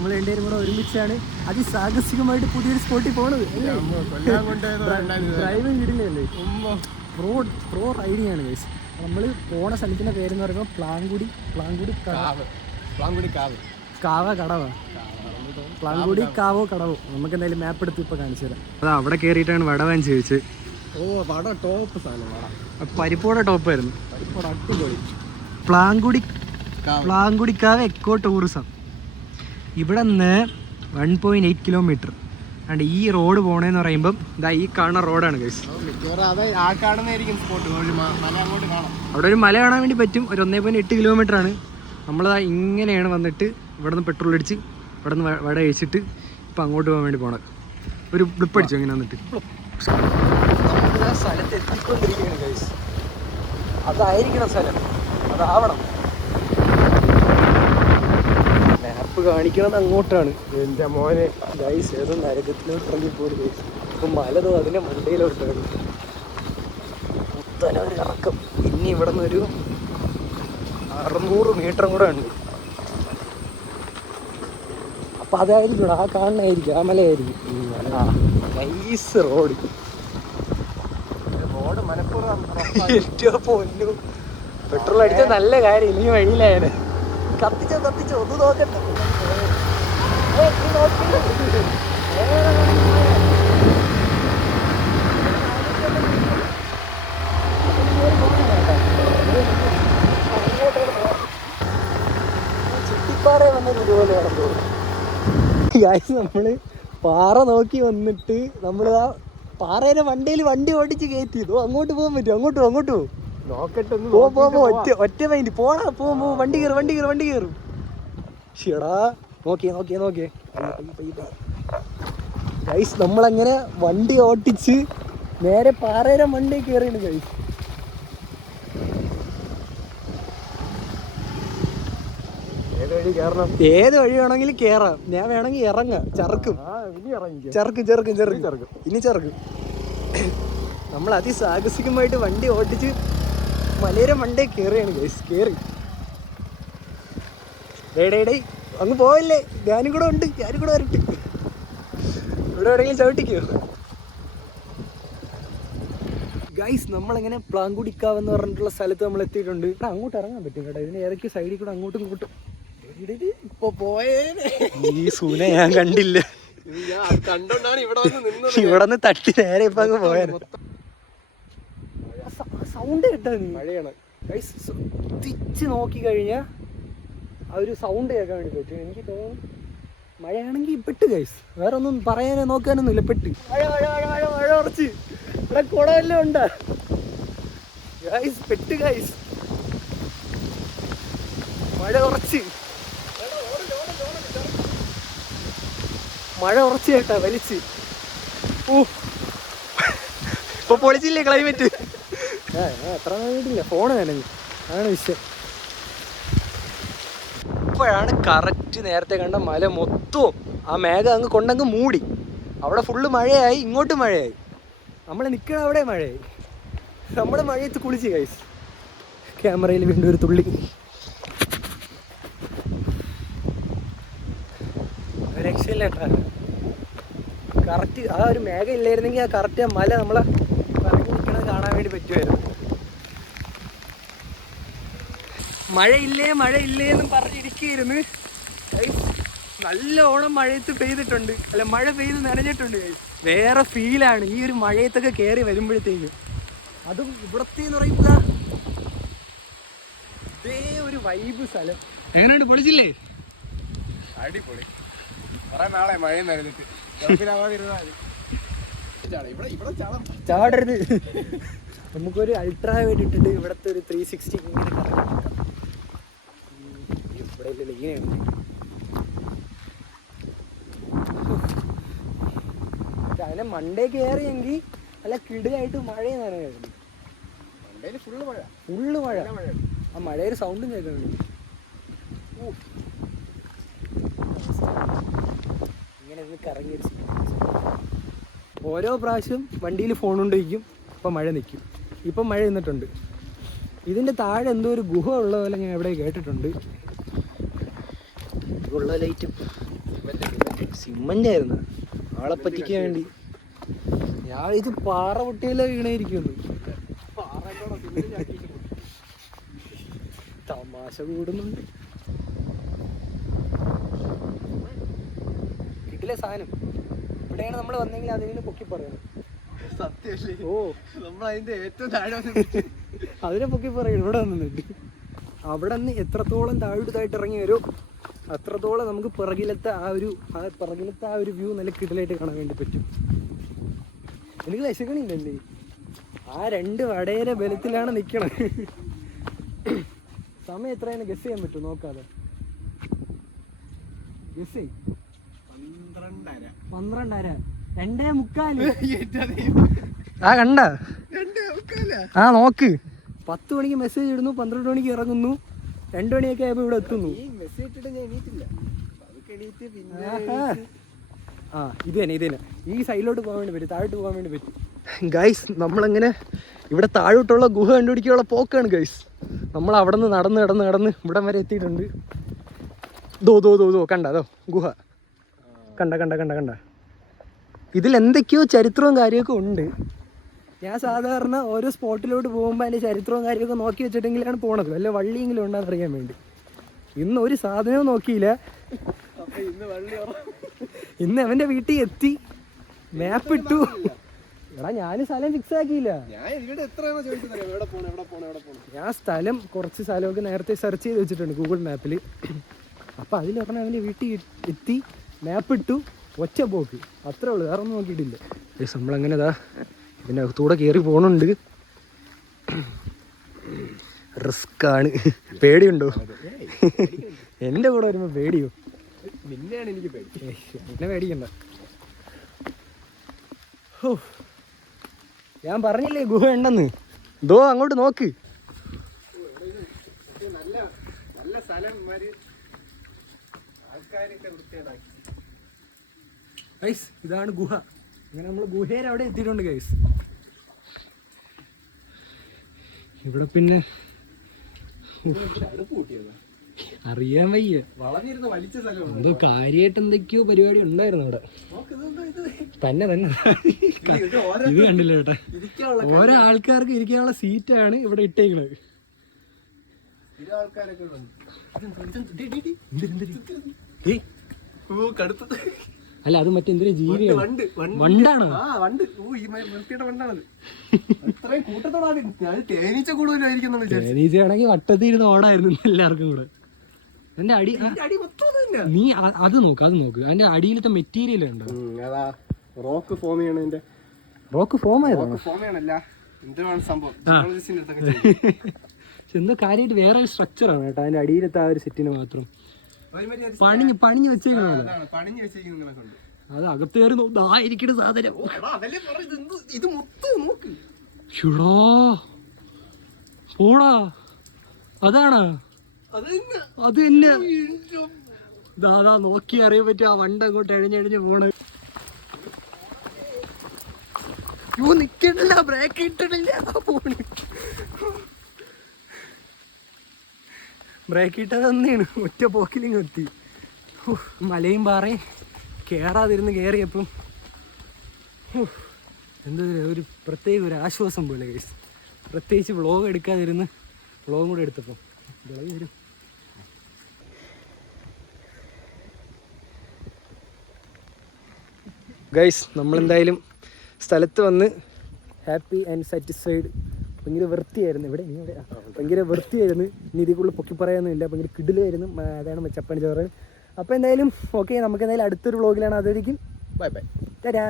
നമ്മൾ രണ്ടുപേരും കൂടെ ഒരുമിച്ചാണ് അതിസാഹസികമായിട്ട് പുതിയൊരു സ്പോട്ടിൽ പോണത്. ഡ്രൈവിംഗ് ഇടില്ലേ പ്രോ പ്രോ റൈഡിങ് ആണ് ഗൈസ് നമ്മൾ പോണ സ്ഥലത്തിന്റെ പേരെന്ന് പറയുമ്പോൾ പ്ലാങ്കുടി പ്ലാങ്കുടി കട കാവ്. പ്ലാങ്കുടി കാവ്. കാവ കടവ. പ്ലാങ്കുടി കാവോ കടവോ. നമുക്ക് എന്തായാലും മാപ്പ് എടുത്ത് ഇപ്പൊ കാണിച്ചു തരാം. അതാ അവിടെ കയറിയിട്ടാണ് വടവാൻ ചോദിച്ചത് ഓ വട ടോപ്പ് സാധനം വട. പരിപ്പോടെ ടോപ്പായിരുന്നു പരിപ്പോടെ അടിപൊളി. പ്ലാങ്കുടി കാവ്. Plankudikkavu eco tourism. ഇവിടെ നിന്ന് വൺ പോയിന്റ് എയ്റ്റ് കിലോമീറ്റർ അണ്ട് ഈ റോഡ് പോണേന്ന് പറയുമ്പം ഇതാ ഈ കാണുന്ന റോഡാണ് കേസ് അവിടെ ഒരു മല കാണാൻ വേണ്ടി പറ്റും. ഒരു ഒന്നേ പോയിന്റ് എട്ട് കിലോമീറ്റർ ആണ്. നമ്മളതാ ഇങ്ങനെയാണ് വന്നിട്ട് ഇവിടെ നിന്ന് പെട്രോൾ അടിച്ച് ഇവിടെ നിന്ന് വട കഴിച്ചിട്ട് ഇപ്പം അങ്ങോട്ട് പോകാൻ വേണ്ടി പോണത് ഒരു ബ്ലിപ്പ് അടിച്ചു ഇങ്ങനെ വന്നിട്ട്. സ്ഥലത്ത് എത്തിക്കൊണ്ടിരിക്കുകയാണ് ഗൈസ് അതായിരിക്കണം സ്ഥലം. അതാവണം. മാപ്പ് കാണിക്കണത് അങ്ങോട്ടാണ്. എന്റെ മോനെ ഗൈസ് ഏതോ നരകത്തിലോട്ട് ഇറങ്ങി പോലും ഇപ്പം മലതോ അതിന്റെ മണ്ടയിലോട്ടാണ് കുത്തന ഒരു ഇറക്കം ഇനി ഇവിടെ നിന്നൊരു അറുന്നൂറ് മീറ്റർ കൂടെ ഉണ്ട്. അപ്പൊ അതായിരിക്കും ആ കാണണായിരിക്കും ആ മലയായിരിക്കും. ആ nice road road Malappuram petrol അടിച്ച നല്ല കാര്യം ഇല്ലെങ്കിൽ വഴിയിലായത് കത്തിച്ചോ കത്തിച്ചോ ഒന്ന് നോക്കട്ടെ നമ്മൾ പാറ നോക്കി വന്നിട്ട് നമ്മൾ ആ പാറേനെ വണ്ടിയിൽ വണ്ടി ഓടിച്ച് കയറ്റി ഇതോ അങ്ങോട്ട് പോകാൻ പറ്റും അങ്ങോട്ട് പോ അങ്ങോട്ട് പോ. നോക്കട്ടെ ഒന്ന് പോ പോ പോ ഒറ്റ ഒറ്റ മൈൻഡ് പോടാ പോ വണ്ടി കയറും വണ്ടി കയറും വണ്ടി കയറും ഷെടാ നോക്കിയേ നോക്കിയേ നോക്കിയേ. ഗൈസ് നമ്മളങ്ങനെ വണ്ടി ഓട്ടിച്ച് നേരെ പാറയുടെ വണ്ടി കയറിയാണ് ഗൈസ് ഏത് വഴി വേണമെങ്കിലും കേറാം. ഞാൻ വേണമെങ്കിൽ ഇറങ്ങാം ചെറുക്കും. ചെറുക്കും ചെറുക്കും ചെറുക്കും. ചെറുക്കും. ഇനി ചെറുക്കും. നമ്മൾ അതിസാഹസികമായിട്ട് വണ്ടി ഓടിച്ച് മലയുടെ മണ്ടേ കയറിയാണ് ഗൈസ് കയറി ഡേ അങ്ങ് പോവല്ലേ? ഞാനും കൂടെ ഉണ്ട് ഞാനും കൂടെ വരട്ടെ. ഇവിടെ എവിടെയെങ്കിലും ചവിട്ടിക്കോ? ഗൈസ് നമ്മളെങ്ങനെ പ്ലാങ്കുടിക്കാവ് എന്ന് പറഞ്ഞിട്ടുള്ള സ്ഥലത്ത് നമ്മൾ എത്തിയിട്ടുണ്ട്. അങ്ങോട്ട് ഇറങ്ങാൻ പറ്റും കേട്ടോ ഇതിന് ഇടയ്ക്ക് സൈഡിൽ കൂടെ അങ്ങോട്ടും ഇങ്ങോട്ടും. ഇപ്പൊ ഈ സൂന ഞാൻ കണ്ടില്ല. ഇവിടെ നിന്ന് തട്ടി നേരെ ഇപ്പൊ അങ്ങ് പോയാൽ സൗണ്ട് കേട്ടത് നീ മഴയാണ്. തിച്ച് ശ്രദ്ധിച്ച് നോക്കി കഴിഞ്ഞാൽ ആ ഒരു സൗണ്ട് കേൾക്കാൻ വേണ്ടി പറ്റും. എനിക്ക് തോന്നുന്നു മഴയാണെങ്കിൽ പെട്ട് ഗൈസ് വേറെ ഒന്നും പറയാനോ നോക്കാനൊന്നും ഇല്ല പെട്ട്. മഴ മഴ മഴ മഴ മഴ ഉറച്ച് ഇവിടെ കുടമെല്ലാം ഉണ്ട്. ഗൈസ് പെട്ട് ഗൈസ് മഴ ഉറച്ച് മഴ ഉറച്ച് കേട്ടാ വലിച്ച്. ഓ ഇപ്പൊ പൊളിച്ചില്ലേ ക്ലൈമറ്റ് എത്ര വേണ്ടിയില്ല ഫോണ് നനഞ്ഞു അതാണ് വിഷയം. ഇപ്പോഴാണ് കറക്റ്റ് നേരത്തെ കണ്ട മല മൊത്തവും ആ മേഘം അങ്ങ് കൊണ്ടങ്ങ് മൂടി. അവിടെ ഫുള്ള് മഴയായി ഇങ്ങോട്ട് മഴയായി. നമ്മൾ നിൽക്കണ അവിടെ മഴയായി. നമ്മൾ മഴയത്ത് കുളിച്ച് കഴിച്ചു ക്യാമറയിൽ വീണ്ടും ഒരു തുള്ളി. രക്ഷയില്ല കറക്റ്റ് ആ ഒരു മേഘ ഇല്ലായിരുന്നെങ്കിൽ ആ കറക്റ്റ് ആ മല നമ്മളെ വേണ്ടി പറ്റുമായിരുന്നു. മഴയില്ലേ മഴയില്ലേ എന്നും പറഞ്ഞിരിക്കുന്നു നല്ലോണം മഴയത്ത് പെയ്തിട്ടുണ്ട്. അല്ല മഴ പെയ്ത് നനഞ്ഞിട്ടുണ്ട്. വേറെ ഫീലാണ് ഈ ഒരു മഴയത്തൊക്കെ കയറി വരുമ്പോഴത്തേക്കും. അതും ഇവിടത്തെ എന്ന് പറയുമ്പോ ഇതേ. ഒരു വൈബ് സ്ഥലം. എങ്ങനെയുണ്ട്? പൊളിച്ചില്ലേ? അടിപൊളി. കുറെ നാളെ മഴ നനഞ്ഞിട്ട് ഗൾഫിലാവാതിരുന്നാൽ. ചാടാം. ഇവിടെ ഇവിടെ ചാടാം ചാടരുത്. നമുക്കൊരു അൾട്രാ വേണ്ടിട്ടുണ്ട് ഇവിടത്തെ ഒരു ത്രീ സിക്സ്റ്റി ഇങ്ങനെ കറങ്ങി ഇവിടെ ഇല്ലല്ലോ ഇങ്ങനെയാണ് അതിനെ മണ്ടേ കയറിയെങ്കിൽ നല്ല കിടുകായിട്ട് മഴ നനയായിരുന്നു ഫുള്ള് മഴ. ഫുള്ള് മഴ ആ മഴയൊരു സൗണ്ടും കേൾക്കുന്നുണ്ട്. ഇങ്ങനെ ഇരുന്ന് കറങ്ങി ഓരോ പ്രാവശ്യം വണ്ടിയിൽ ഫോൺ കൊണ്ടിരിക്കും അപ്പം മഴ നിൽക്കും ഇപ്പം മഴ നിന്നിട്ടുണ്ട്. ഇതിന്റെ താഴെ എന്തോ ഒരു ഗുഹ ഉള്ള പോലെ ഞാൻ എവിടെ കേട്ടിട്ടുണ്ട്. ഉള്ള ലൈറ്റും സിമ്മന്റ് ആയിരുന്നു ആളെ പറ്റിക്കാൻ വേണ്ടി. ഞാൻ ഇത് പാറ പൊട്ടിയല്ലോ വീണായിരിക്കുന്നു തമാശ കൂടുന്നുണ്ട്. കിട്ടില്ല സാധനം? ഇവിടെയാണ് നമ്മൾ വന്നെങ്കിൽ അതിനെ പൊക്കി പറയണം. സത്യമല്ലേ ഓ. നമ്മൾ അതിന്റെ ഏറ്റവും താഴെ അതിനെ പൊക്കി പറയണം. ഇവിടെ വന്നിട്ട് അവിടെ നിന്ന് എത്രത്തോളം താഴോട്ടായിട്ട് ഇറങ്ങി വരും അത്രത്തോളം നമുക്ക് പിറകിലത്തെ ആ ഒരു ആ പിറകിലത്തെ ആ ഒരു വ്യൂ നല്ല കിടലായിട്ട് കാണാൻ വേണ്ടി പറ്റും. എനിക്ക് ലശകണില്ലേ ആ രണ്ട് വടയുടെ ബലത്തിലാണ് നിൽക്കണത് സമയം എത്രയാണ്? ഗസ് ചെയ്യാൻ പറ്റും നോക്കാതെ. ഗസ് ചെയ് പന്ത്രണ്ടര. പന്ത്രണ്ടര രണ്ടേ മുക്കാൽ. ആ കണ്ട? ആ നോക്ക്. പത്ത് മണിക്ക് മെസ്സേജ് ഇടുന്നു പന്ത്രണ്ട് മണിക്ക് ഇറങ്ങുന്നു. രണ്ടു മണിയൊക്കെ ആയപ്പോ ഇവിടെ എത്തുന്നു. ഈ മെസ്സേജ് ഇട്ടിട്ട് ഞാൻ എണീറ്റില്ല. അതൊക്കെ എണീറ്റ് പിന്നെ ആ ഇത് തന്നെ ഇത് തന്നെ. ഈ സൈഡിലോട്ട് പോകാൻ വേണ്ടി പറ്റും താഴോട്ട് പോകാൻ വേണ്ടി പറ്റും. ഗൈസ് നമ്മളങ്ങനെ ഇവിടെ താഴോട്ടുള്ള ഗുഹ കണ്ടുപിടിക്കാനുള്ള പോക്കാണ് ഗൈസ് നമ്മൾ അവിടെ നിന്ന് നടന്ന് നടന്ന് നടന്ന് ഇവിടം വരെ എത്തിയിട്ടുണ്ട്. ദോ ദോ ദോ ദോ കണ്ടോ? അതോ ഗുഹ. കണ്ട കണ്ട കണ്ട കണ്ട. ഇതിൽ എന്തൊക്കെയോ ചരിത്രവും കാര്യമൊക്കെ ഉണ്ട്. ഞാൻ സാധാരണ ഓരോ സ്പോട്ടിലോട്ട് പോകുമ്പോൾ അതിന്റെ ചരിത്രവും കാര്യമൊക്കെ നോക്കി വെച്ചിട്ടെങ്കിലാണ് പോണത്. വല്ല വള്ളിയെങ്കിലും ഉണ്ടെന്ന് അറിയാൻ വേണ്ടി. ഇന്ന് ഒരു സാധനവും നോക്കിയില്ല. ഇന്ന് അവന്റെ വീട്ടിൽ എത്തി. മാപ്പ് ഇട്ടു. എടാ ഞാൻ സ്ഥലം ഫിക്സ് ആക്കിയില്ല. ഞാൻ സ്ഥലം കുറച്ച് സ്ഥലമൊക്കെ നേരത്തെ സെർച്ച് ചെയ്ത് വെച്ചിട്ടുണ്ട് ഗൂഗിൾ മാപ്പിൽ അപ്പൊ അതിൽ പറഞ്ഞാൽ അവന്റെ വീട്ടിൽ എത്തി. മാപ്പ് ഇട്ടു ഒറ്റ പോക്ക്. അത്രേ ഉള്ളൂ വേറെ ഒന്നും നോക്കിയിട്ടില്ല. നമ്മൾ നമ്മളങ്ങനെ ഇതാ ഇതിന്റെ അകത്തൂടെ കയറി പോകണുണ്ട് റിസ്ക് ആണ് പേടിയുണ്ടോ? എന്റെ കൂടെ വരുമ്പോൾ പേടിയോ? നിന്നെയാണ് എനിക്ക് പേടി. എന്നെ പേടിക്കണ്ട. ഞാൻ പറഞ്ഞില്ലേ ഗുഹ ഉണ്ടെന്ന്? ദോ അങ്ങോട്ട് നോക്ക്. നല്ല നല്ല സ്ഥലം ആൾക്കാരൊക്കെ വൃത്തിയേടാക്കി ഗൈസ് ഇതാണ് ഗുഹ. അങ്ങനെ നമ്മൾ ഗുഹയിൽ അവിടെ എത്തിയിട്ടുണ്ട് ഗൈസ് ഇവിടെ പിന്നെ അറിയാൻ വയ്യ. എന്തോ കാര്യമായിട്ട് എന്തൊക്കെയോ പരിപാടി ഉണ്ടായിരുന്നു അവിടെ? തന്നെ തന്നെ. ഇത് കണ്ടില്ല ചേട്ടാ? ഇരിക്കാനുള്ള ഓരോ ആൾക്കാർക്ക് ഇരിക്കാനുള്ള സീറ്റാണ് ഇവിടെ ഇട്ടേക്കുന്നത് ആൾക്കാരൊക്കെ അല്ല അത് മറ്റെന്തൊരു ജീവിയാണ്? വണ്ട് വണ്ട്. ആ വണ്ട്. ഓ ഈ മ- വൃത്തിയുടെ വണ്ടാണത്. അത്രയും കൂട്ടത്തോടാണ്. ഞാൻ തേനീച്ച കൂടുതലായിരിക്കും എന്നാണ് വിചാരിച്ചത്. തേനീച്ചയാണെങ്കിൽ വട്ടത്തിൽ ഇരുന്ന് ഓടായിരുന്നു എല്ലാവർക്കും കൂടെ. എന്റെ അടി നീ അത് നോക്ക് അത് നോക്ക്. അതിന്റെ അടിയിലത്തെ മെറ്റീരിയൽ ഉണ്ടോ? റോക്ക് ഫോം ചെയ്യണതിന്റെ റോക്ക് ഫോം ആയതാണോ? റോക്ക് ഫോം ചെയ്യണല്ല. എന്താണ് സംഭവം? എന്തോ കാര്യമായിട്ട് വേറെ ഒരു സ്ട്രക്ചറാണ് കേട്ടോ. അതിന്റെ അടിയിലത്തെ ആ ഒരു സെറ്റിന് മാത്രം. പണിഞ്ഞ് പണിഞ്ഞ് വെച്ചേക്കണല്ലോ പണിഞ്ഞ് കൊണ്ട്. അത് അകത്ത് കയറി ഇതായിരിക്കണ സാധനം. ഇത് മൊത്തം നോക്ക്. ഷുടാ. പോടാ. അതാണ്. അത് തന്നെ. ദാദാ നോക്കി അറിയാൻ പറ്റും ആ വണ്ട അങ്ങോട്ട് എഴഞ്ഞെഴിഞ്ഞ് പോണ്. യോ നിക്കണില്ല. ബ്രേക്ക് ഇട്ടിട്ടില്ല ആ പോണ്. ബ്രേക്ക് ഇട്ടത് തന്നെയാണ്. ഒറ്റ പോക്കിലും എത്തി. മലയും പാറയും കയറാതിരുന്ന് കയറിയപ്പം എന്താ ഒരു പ്രത്യേക ഒരു ആശ്വാസം പോലെ കേസ് പ്രത്യേകിച്ച് വ്ളോഗ് എടുക്കാതിരുന്ന് വ്ളോഗും കൂടെ എടുത്തപ്പം. വരും. ഗൈസ് നമ്മളെന്തായാലും സ്ഥലത്ത് വന്ന് ഹാപ്പി ആൻഡ് സാറ്റിസ്ഫൈഡ് ഭയങ്കര വൃത്തിയായിരുന്നു. ഇവിടെ നീ ഇവിടെ ഭയങ്കര വൃത്തിയായിരുന്നു. ഇനി ഇതിക്കുള്ള പൊക്കി പറയാനൊന്നുമില്ല ഭയങ്കര കിടിലായിരുന്നു. അതാണ് ചപ്പണി ചോറ്. അപ്പോൾ എന്തായാലും ഓക്കെ നമുക്ക് എന്തായാലും അടുത്തൊരു വ്ളോഗിലാണ് അതായിരിക്കും ബൈ ബൈ തരാ